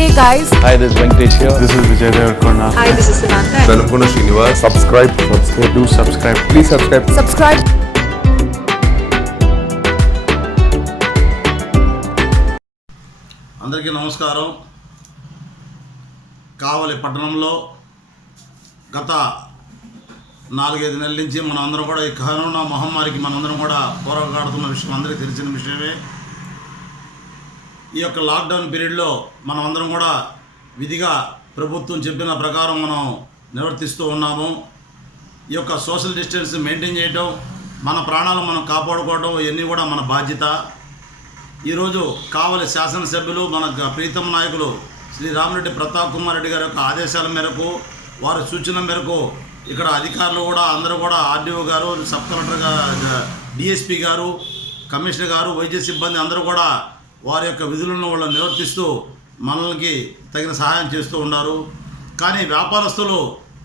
Hey guys. Hi, this is Venkatesh here. This is Vijay Devarkonda. Hi, this is Samantha. Velamkona Srinivas. Subscribe. Do subscribe. Please subscribe. Subscribe. అందరికీ నమస్కారం. కావలి పట్టణంలో గత 4-5 నెలల నుంచి మనం అందరం కూడా ఈ కరోనా మహమ్మారికి మనందరం కూడా పోరాడుతున్న విషయం అందరికీ తెలిసిన విషయమే. ఈ యొక్క లాక్డౌన్ పీరియడ్లో మనం అందరం కూడా విధిగా ప్రభుత్వం చెప్పిన ప్రకారం మనం నిర్వర్తిస్తూ ఉన్నాము. ఈ యొక్క సోషల్ డిస్టెన్స్ మెయింటైన్ చేయడం, మన ప్రాణాలను మనం కాపాడుకోవడం ఇవన్నీ కూడా మన బాధ్యత. ఈరోజు కావలి శాసనసభ్యులు మన ప్రీతమ నాయకులు శ్రీ రామిరెడ్డి ప్రతాప్ కుమార్ రెడ్డి గారి యొక్క ఆదేశాల మేరకు, వారి సూచన మేరకు ఇక్కడ అధికారులు కూడా అందరూ కూడా ఆర్డీఓ గారు, సబ్ కలెక్టర్ గారు, డిఎస్పీ గారు, కమిషనర్ గారు, వైద్య సిబ్బంది అందరూ కూడా వారి యొక్క విధులను వాళ్ళు నిర్వర్తిస్తూ మనల్ని తగిన సహాయం చేస్తూ ఉన్నారు. కానీ వ్యాపారస్తులు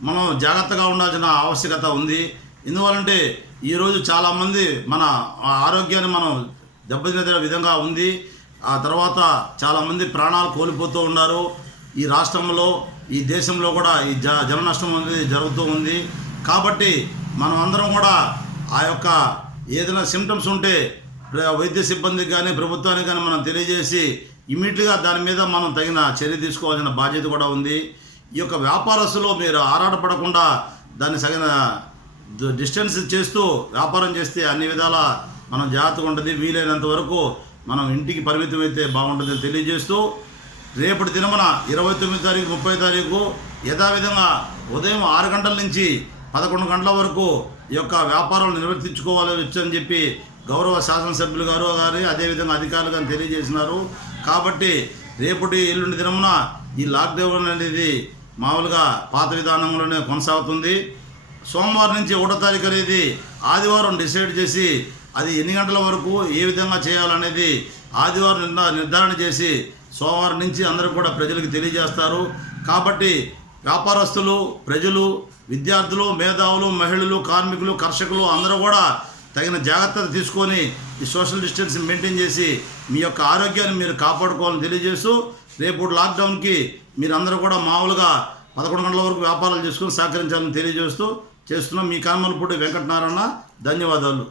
మనం జాగ్రత్తగా ఉండాల్సిన ఆవశ్యకత ఉంది. ఎందువలంటే ఈరోజు చాలామంది మన ఆరోగ్యాన్ని మనం దెబ్బతినే విధంగా ఉంది. ఆ తర్వాత చాలామంది ప్రాణాలు కోల్పోతూ ఉన్నారు. ఈ రాష్ట్రంలో, ఈ దేశంలో కూడా ఈ జన నష్టం అనేది జరుగుతూ ఉంది. కాబట్టి మనం అందరం కూడా ఆ యొక్క ఏదైనా సిమ్టమ్స్ ఉంటే వైద్య సిబ్బందికి కానీ ప్రభుత్వానికి కానీ మనం తెలియజేసి ఇమీడియట్గా దాని మీద మనం తగిన చర్య తీసుకోవాల్సిన బాధ్యత కూడా ఉంది. ఈ యొక్క వ్యాపారస్తులు మీరు ఆరాటపడకుండా దాన్ని తగిన డిస్టెన్స్ చేస్తూ వ్యాపారం చేస్తే అన్ని విధాల మనం జాగ్రత్తగా ఉంటుంది. వీలైనంత వరకు మనం ఇంటికి పరిమితం అయితే బాగుంటుందని తెలియజేస్తూ, రేపటి దినమున 29 తారీఖు 30 తారీఖు యథావిధంగా ఉదయం 6 గంటల నుంచి 11 గంటల వరకు ఈ యొక్క వ్యాపారాలు నిర్వర్తించుకోవాలి అని చెప్పి గౌరవ శాసనసభ్యులు గారు అదేవిధంగా అధికారులు కానీ తెలియజేసినారు. కాబట్టి రేపటి ఎల్లుండి దినమున ఈ లాక్డౌన్ అనేది మామూలుగా పాత విధానంలోనే కొనసాగుతుంది. సోమవారం నుంచి 1వ తారీఖు అనేది ఆదివారం డిసైడ్ చేసి అది ఎన్ని గంటల వరకు ఏ విధంగా చేయాలనేది ఆదివారం నిర్ధారణ చేసి సోమవారం నుంచి అందరూ కూడా ప్రజలకు తెలియజేస్తారు. కాబట్టి వ్యాపారస్తులు, ప్రజలు, విద్యార్థులు, మేధావులు, మహిళలు, కార్మికులు, కర్షకులు అందరూ కూడా తగిన జాగ్రత్తలు తీసుకొని ఈ సోషల్ డిస్టెన్స్ మెయింటైన్ చేసి మీ యొక్క ఆరోగ్యాన్ని మీరు కాపాడుకోవాలని తెలియజేస్తూ, రేపు లాక్డౌన్కి మీరందరూ కూడా మామూలుగా 11 గంటల వరకు వ్యాపారాలు చేసుకొని సహకరించాలని తెలియజేస్తూ చేస్తున్నాం. మీ కామలపూడి వెంకటనారాయణ. ధన్యవాదాలు.